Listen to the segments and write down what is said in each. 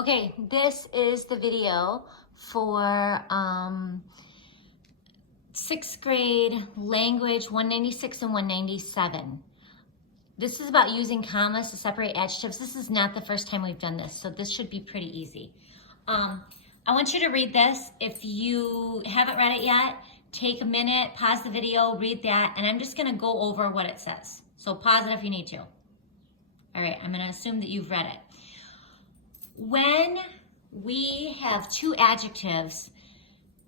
Okay, this is the video for 6th grade language 196 and 197. This is about using commas to separate adjectives. This is not the first time we've done this, so this should be pretty easy. I want you to read this. If you haven't read it yet, take a minute, pause the video, read that, and I'm just gonna go over what it says. So pause it if you need to. All right, I'm gonna assume that you've read it. When we have two adjectives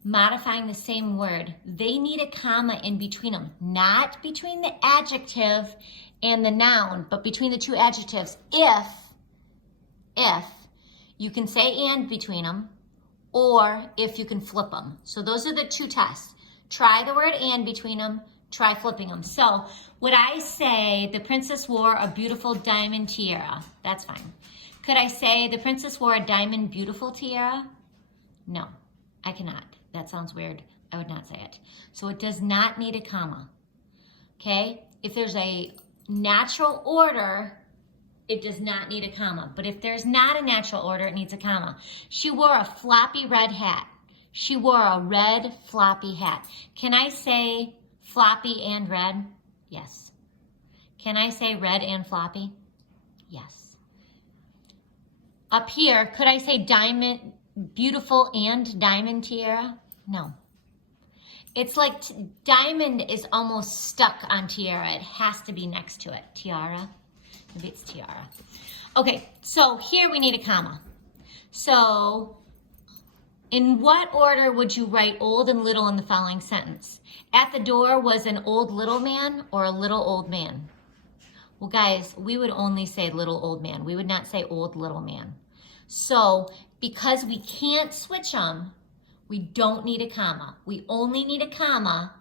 modifying the same word, they need a comma in between them, not between the adjective and the noun, but between the two adjectives. If you can say and between them, or if you can flip them. So those are the two tests. Try the word and between them, try flipping them. So would I say the princess wore a beautiful diamond tiara? That's fine. Could I say the princess wore a diamond beautiful tiara? No, I cannot. That sounds weird. I would not say it. So it does not need a comma, okay? If there's a natural order, it does not need a comma. But if there's not a natural order, it needs a comma. She wore a floppy red hat. She wore a red floppy hat. Can I say floppy and red? Yes. Can I say red and floppy? Yes. Up here, could I say diamond, beautiful and diamond tiara? No. It's like diamond is almost stuck on tiara. It has to be next to it. Tiara, maybe it's tiara. Okay, so here we need a comma. So in what order would you write old and little in the following sentence? At the door was an old little man or a little old man? Well, guys, we would only say little old man. We would not say old little man. So because we can't switch them, we don't need a comma. We only need a comma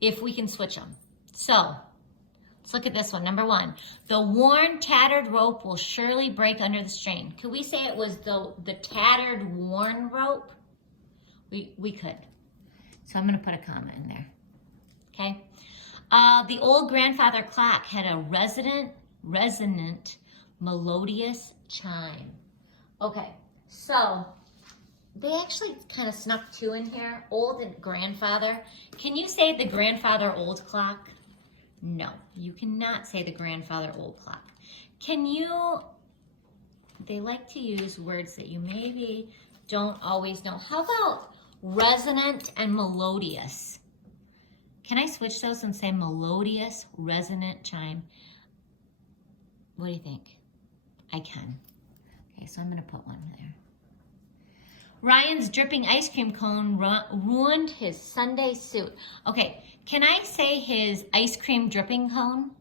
if we can switch them. So let's look at this one. Number one, the worn, tattered rope will surely break under the strain. Could we say it was the tattered, worn rope? We could. So I'm going to put a comma in there. Okay. The old grandfather clock had a resonant, melodious chime. Okay, so they actually kind of snuck two in here, old and grandfather. Can you say the grandfather old clock? No, you cannot say the grandfather old clock. Can you, they like to use words that you maybe don't always know. How about resonant and melodious? Can I switch those and say melodious, resonant chime? What do you think? I can. Okay, so I'm gonna put one there. Ryan's dripping ice cream cone ruined his Sunday suit. Okay, can I say his ice cream dripping cone?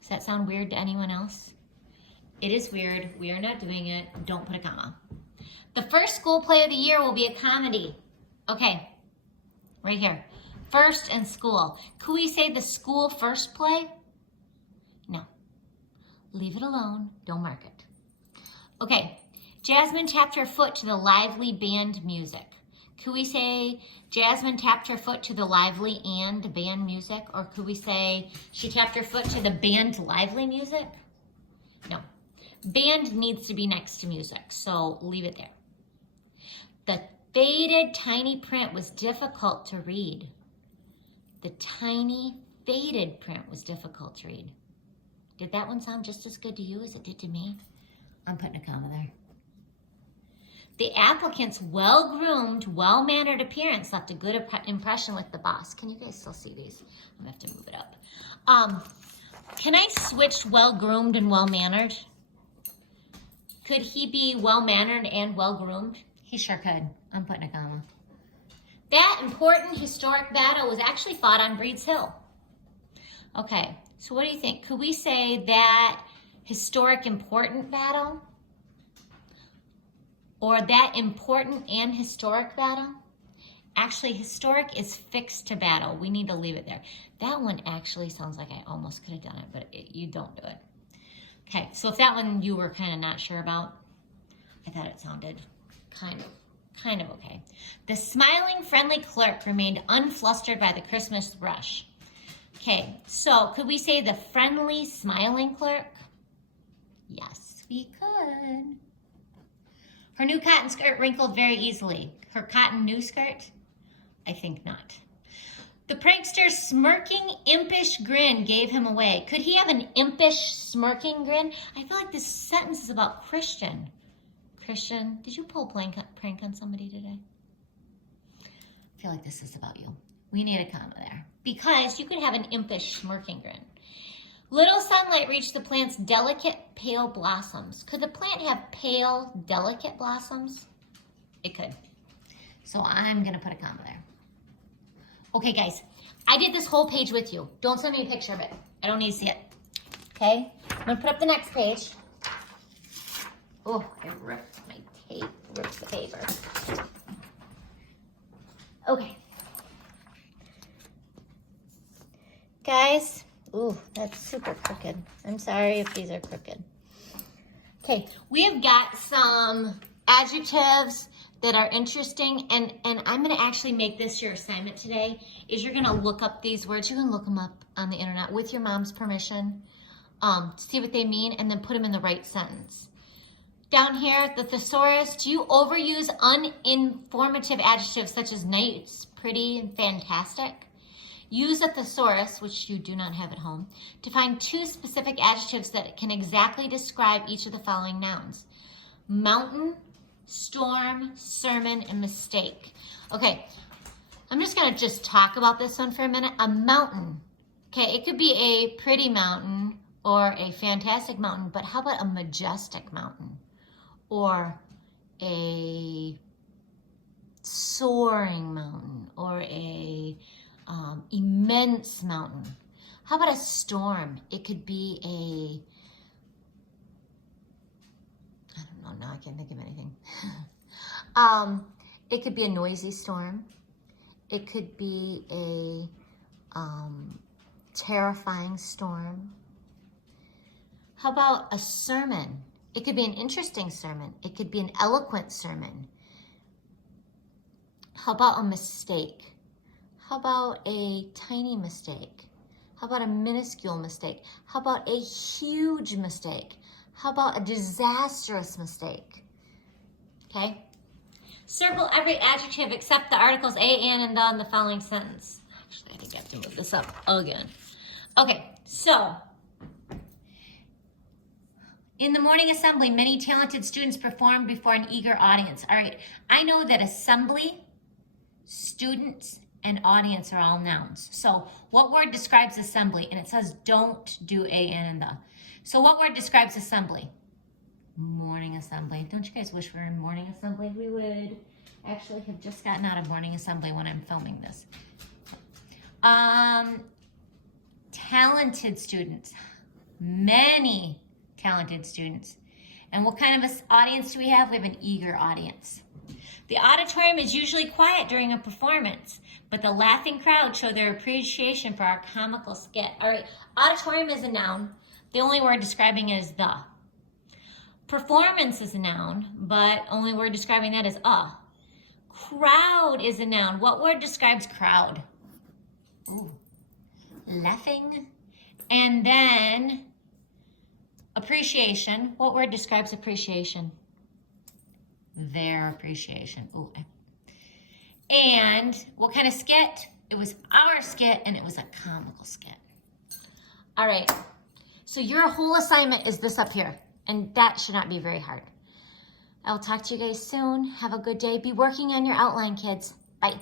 Does that sound weird to anyone else? It is weird. We are not doing it. Don't put a comma. The first school play of the year will be a comedy. Okay, right here. First and school. Could we say the school first play? No. Leave it alone. Don't mark it. Okay, Jasmine tapped her foot to the lively band music. Could we say Jasmine tapped her foot to the lively and band music? Or could we say she tapped her foot to the band lively music? No. Band needs to be next to music, so leave it there. The faded tiny print was difficult to read. The tiny faded print was difficult to read. Did that one sound just as good to you as it did to me? I'm putting a comma there. The applicant's well-groomed, well-mannered appearance left a good impression with the boss. Can you guys still see these? I'm gonna have to move it up. Can I switch well-groomed and well-mannered? Could he be well-mannered and well-groomed? He sure could. I'm putting a comma. That important historic battle was actually fought on Breed's Hill. Okay, so what do you think? Could we say that historic important battle? Or that important and historic battle? Actually, historic is fixed to battle. We need to leave it there. That one actually sounds like I almost could have done it, but you don't do it. Okay, so if that one you were kind of not sure about, I thought it sounded kind of okay. The smiling, friendly clerk remained unflustered by the Christmas rush. Okay, so could we say the friendly, smiling clerk? Yes, we could. Her new cotton skirt wrinkled very easily. Her cotton new skirt? I think not. The prankster's smirking, impish grin gave him away. Could he have an impish, smirking grin? I feel like this sentence is about Christian. Christian, did you pull a prank on somebody today? I feel like this is about you. We need a comma there. Because you could have an impish, smirking grin. Little sunlight reached the plant's delicate, pale blossoms. Could the plant have pale, delicate blossoms? It could. So I'm going to put a comma there. Okay, guys, I did this whole page with you. Don't send me a picture of it. I don't need to see it. Okay? I'm going to put up the next page. Oh, I ripped my tape, ripped the paper. Okay. Guys, ooh, that's super crooked. I'm sorry if these are crooked. Okay, we have got some adjectives that are interesting, and I'm going to actually make this your assignment today, is you're going to look up these words. You can look them up on the internet with your mom's permission, see what they mean, and then put them in the right sentence. Down here, the thesaurus, do you overuse uninformative adjectives such as nice, pretty, and fantastic? Use a thesaurus, which you do not have at home, to find 2 specific adjectives that can exactly describe each of the following nouns. Mountain, storm, sermon, and mistake. Okay, I'm just going to talk about this one for a minute. A mountain. Okay, it could be a pretty mountain or a fantastic mountain, but how about a majestic mountain? Or a soaring mountain, or a immense mountain. How about a storm? It could be I don't know, now I can't think of anything. It could be a noisy storm. It could be a terrifying storm. How about a sermon? It could be an interesting sermon. It could be an eloquent sermon. How about a mistake? How about a tiny mistake? How about a minuscule mistake? How about a huge mistake? How about a disastrous mistake? Okay? Circle every adjective except the articles a, and the in the following sentence. Actually, I think I have to move this up again. Okay, so in the morning assembly, many talented students performed before an eager audience. All right, I know that assembly, students, and audience are all nouns. So what word describes assembly? And it says don't do a, and the. So what word describes assembly? Morning assembly. Don't you guys wish we were in morning assembly? We would actually have just gotten out of morning assembly when I'm filming this. Talented students. Many talented students. And what kind of audience do we have? We have an eager audience. The auditorium is usually quiet during a performance, but the laughing crowd show their appreciation for our comical skit. All right, auditorium is a noun. The only word describing it is the. Performance is a noun, but only word describing that is a. Crowd is a noun. What word describes crowd? Ooh, laughing. And then appreciation. What word describes appreciation? Their appreciation. Ooh. And what kind of skit? It was our skit, and it was a comical skit. All right. So your whole assignment is this up here, and that should not be very hard. I'll talk to you guys soon. Have a good day. Be working on your outline, kids. Bye.